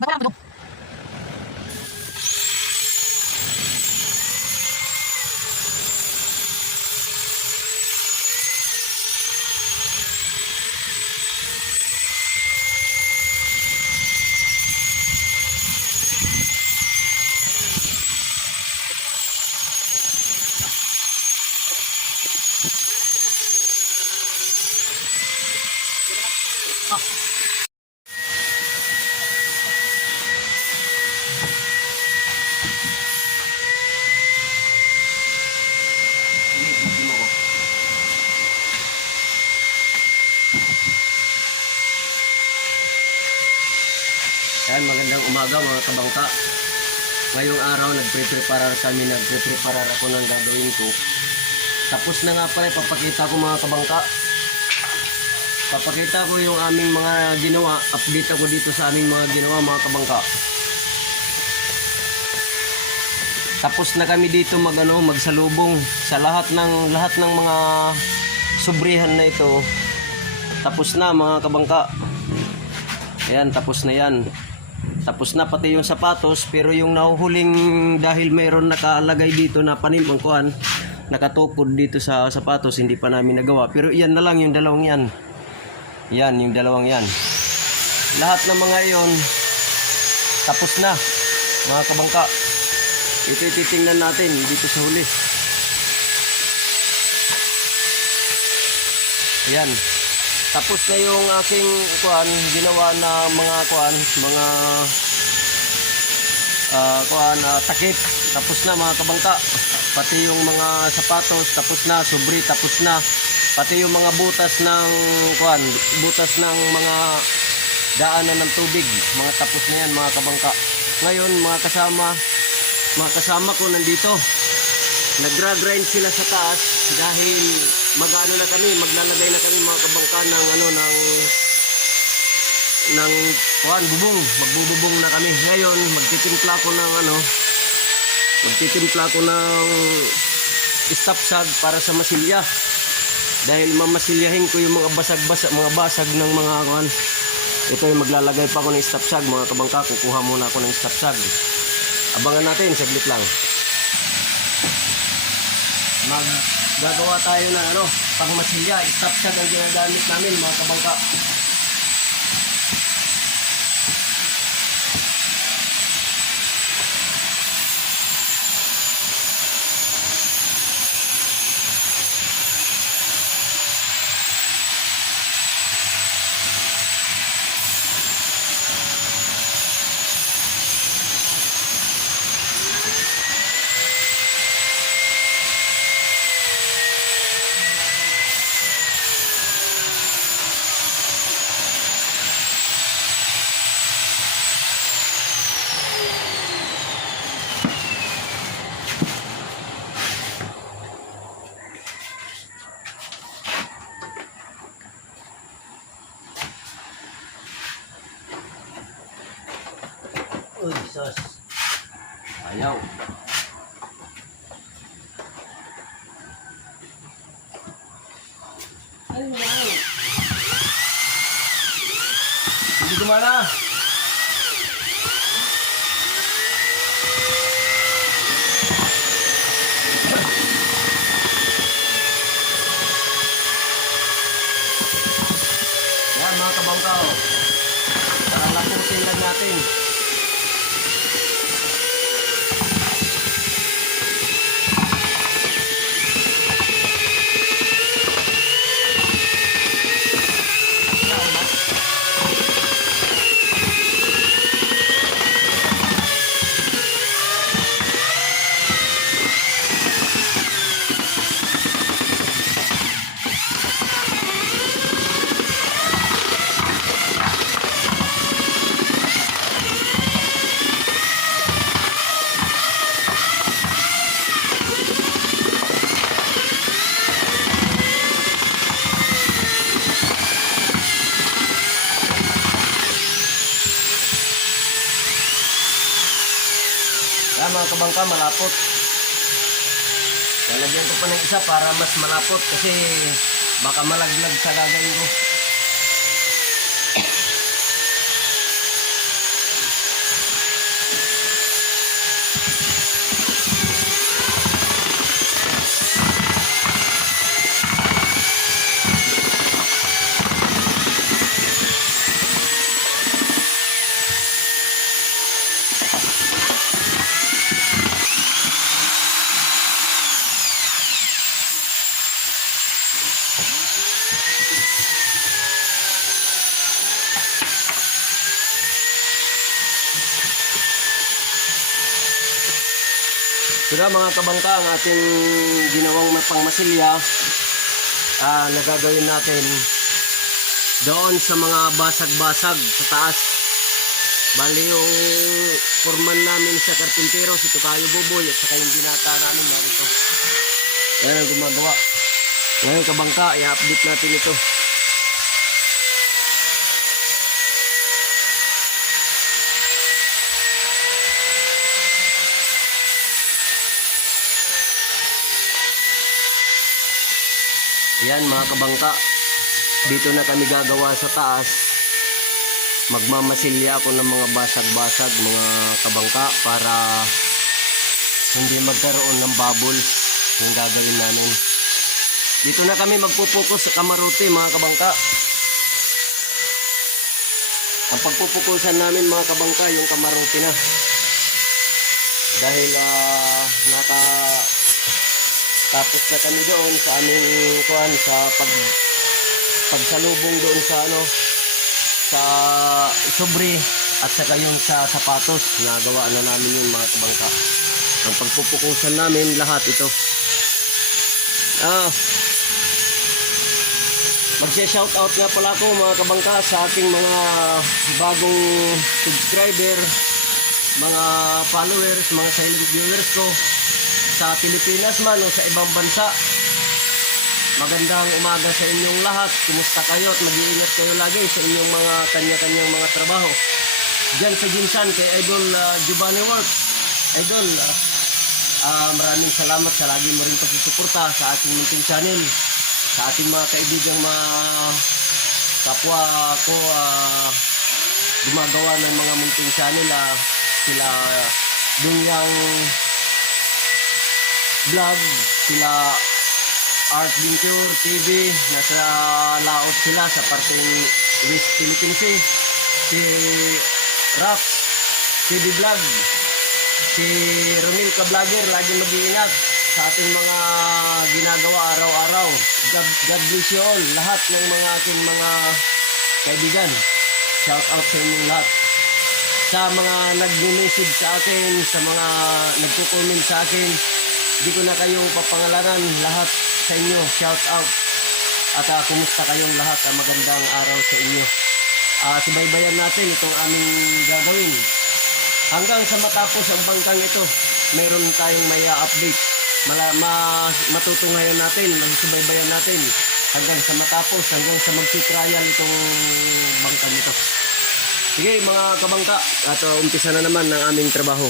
Barang duduk. Yan, magandang umaga mga kabangka. Ngayong araw, nagpre-prepare kami, nagpre-prepare ako ng gagawin ko. Tapos na nga pala, papakita ko mga kabangka. Papakita ko yung aming mga ginawa. Update ako dito sa aming mga ginawa mga kabangka. Tapos na kami dito mag ano, magsalubong sa lahat ng lahat ng mga sobrihan na ito. Tapos na mga kabangka. Ayan, tapos na yan. Tapos na pati yung sapatos, pero yung nahuhuling dahil mayroon nakalagay dito na panimang kuhan, nakatukod dito sa sapatos, hindi pa namin nagawa. Pero iyan na lang yung dalawang yan. Yan, yung dalawang yan. Lahat ng mga iyon, tapos na, mga kabangka. Ito ititingnan natin dito sa huli. Ayan. Tapos na yung aking kuan, ginawa na mga kuan, mga ah kuan, ah, takip. Tapos na mga kabangka. Pati yung mga sapatos, tapos na, sobri, tapos na. Pati yung mga butas ng kuan, butas ng mga daanan ng tubig. Mga tapos na yan mga kabangka. Ngayon mga kasama, mga kasama ko nandito. Nagra-grind sila sa taas dahil mag-ano na kami, maglalagay na kami mga kabangka ng ano ng ng kuan bubong, magbububong na kami. Ngayon, magtitimpla ko ng ano, magtitimpla ko ng stop sag para sa masilya. Dahil mamasilyahin ko yung mga basag-basag, mga basag ng mga kuan. Ito yung maglalagay pa ako ng stop sag, mga kabangka, kukuha muna ako ng stop sag. Abangan natin, saglit lang maggagawa tayo ng ano, pangmasilya. Stop shot ang ginagamit namin mga kabangka. Uy, sus. Ayaw. Hindi gumana. Yan mga kabangkaw. Para lapusin lang natin. Kabangka, malapot. Lalagyan ko pa ng isa para mas malapot kasi baka malaglag sa gagawin ko. Sira mga kabangka ang ating ginawang pangmasilya ah nagagawin natin doon sa mga basag-basag sa taas. Bali yung forman namin sa karpintero, si Tukayo Buboy at saka yung binata namin narito. Yan ang gumagawa. Ngayon kabangka, i-update natin ito. Yan mga kabangka. Dito na kami gagawa sa taas. Magmamasilya ako ng mga basag-basag, mga kabangka para hindi magkaroon ng bubbles yung gagawin namin. Dito na kami magpupokus sa kamaruti mga kabangka. Ang pagpupukusan namin mga kabangka yung kamaruti na. Dahil ah, naka tapos na kami doon sa aming kuan sa pag pagsalubong doon sa ano sa sobre at saka yung sa sapatos nagawa na namin yung mga kabangka. Ang pagpupukusan namin lahat ito. Ah, Magse-shout out nga pala ako mga kabangka sa ating mga bagong subscriber, mga followers, mga silent viewers ko sa Pilipinas man o sa ibang bansa. Magandang umaga sa inyong lahat. Kumusta kayo at mag-iingat kayo lagi sa inyong mga kanya-kanyang mga trabaho. Diyan sa Jinsan kay Idol uh, Giovanni Work. Idol, ah, ah, maraming salamat sa lagi mo rin pagsusuporta sa ating munting channel. Sa ating mga kaibigang mga kapwa ko ah, gumagawa ng mga munting channel. ah, sila Dunyang vlog, sila Art Venture TV, nasa laot sila sa parteng West Philippine Sea. Si Raf, TV Vlog, si Romil ka vlogger, lagi mag-iingat sa ating mga ginagawa araw-araw. God, God bless you all, lahat ng mga aking mga kaibigan. Shout out sa inyong lahat. Sa mga nag-message sa akin, sa mga nagko-comment sa akin, hindi ko na kayong papangalanan lahat sa inyo. Shout out. At ah, kumusta kayong lahat? Ah, magandang araw sa inyo. Ah, subaybayan natin itong aming gagawin. Hanggang sa matapos ang bangkang ito, meron tayong may update. Mala, ma, matutunghayan natin, masusubaybayan natin hanggang sa matapos, hanggang sa magsi-trial itong bangkang ito. Sige mga kabangka, at uh, umpisa na naman ng aming trabaho.